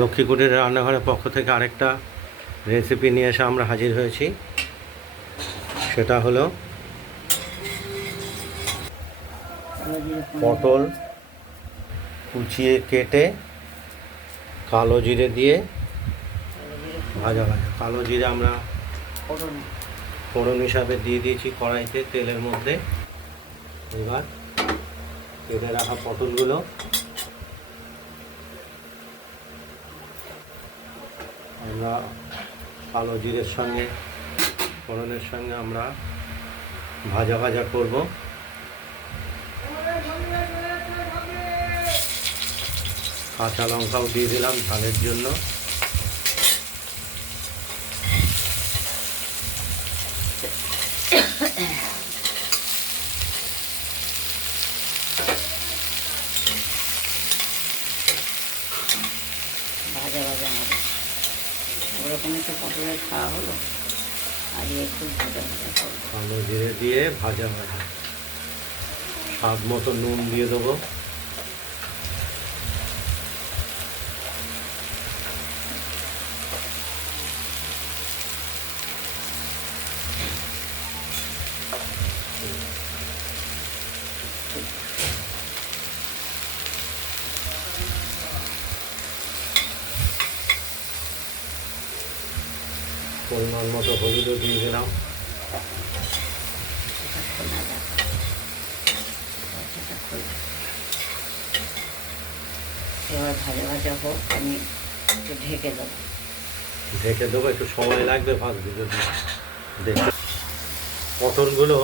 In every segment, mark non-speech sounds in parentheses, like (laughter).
লক্ষ্মীকুটির রান্নাঘরের পক্ষ থেকে আরেকটা রেসিপি নিয়ে এসে আমরা হাজির হয়েছি সেটা হলো। পটল কুচিয়ে কেটে কালো জিরে দিয়ে। ভাজা ভাজা কালো জিরে আমরা। ফোড়ন হিসাবে দিয়ে দিয়েছি কড়াইতে তেলের মধ্যে এবার কেটে রাখা পটলগুলো আমরা কালো জিরের সঙ্গে ফোড়নের সঙ্গে আমরা ভাজা ভাজা করব। কাঁচা লঙ্কাও দিয়ে দিলাম ঝালের জন্য। ভাজা ভাজা হবে পটলের খাওয়া হলো, আর একটু ভাজা কালো দিয়ে ভাজা ভাজা। স্বাদ মতো নুন দিয়ে দেবো। পরিমাণ মতো হলুদও দিয়ে দিলাম। এবার ভাজা ভাজা হোক আমি একটু ঢেকে দেবো। ঢেকে দেবো একটু সময় লাগবে ভাজতে যদি দেখে পটলগুলো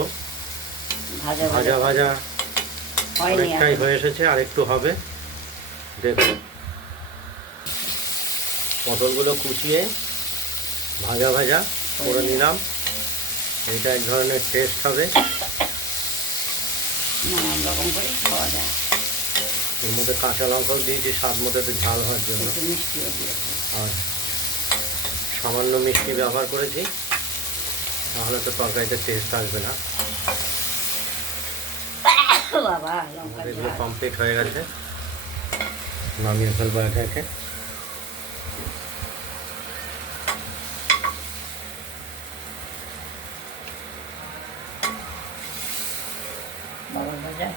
ভাজা ভাজা ভাজা অনেকটাই হয়ে এসেছে আর একটু হবে। দেখুন পটলগুলো কুচিয়ে ভাজা ভাজা করে নিলাম। এটা এক ধরনের টেস্ট হবে। নানান রকম করে খাওয়া যায়। এর মধ্যে কাঁচা লঙ্কাও দিয়েছি স্বাদ মতো একটু ঝাল হওয়ার জন্য। আর সামান্য মিষ্টি ব্যবহার করেছি। তাহলে তো তরকারিতে টেস্ট আসবে না। এগুলো কমপ্লিট হয়ে গেছে। নামিয়ে ফেলব একে একে। বাবা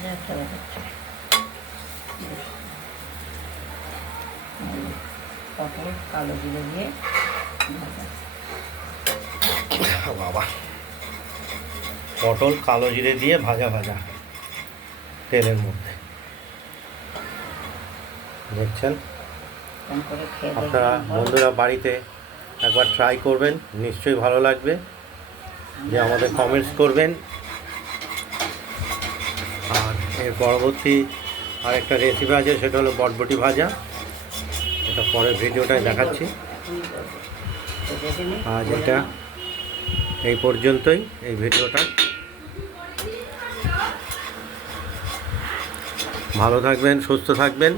পটল কালো জিরে দিয়ে ভাজা। (coughs) বাবা। পটল কালো জিরে দিয়ে ভাজা ভাজা। তেলের মধ্যে। দেখছেন? আপনারা বন্ধুরা বাড়িতে একবার ট্রাই করবেন নিশ্চয়ই ভালো লাগবে। যে আমাদের কমেন্টস করবেন এর পরবর্তী আরেকটা রেসিপি আছে, সেটা হলো বটবটি ভাজা। এটা পরের ভিডিওটায় দেখাচ্ছি। আজ এটা এই পর্যন্তই, এই ভিডিওটা। ভালো থাকবেন, সুস্থ থাকবেন।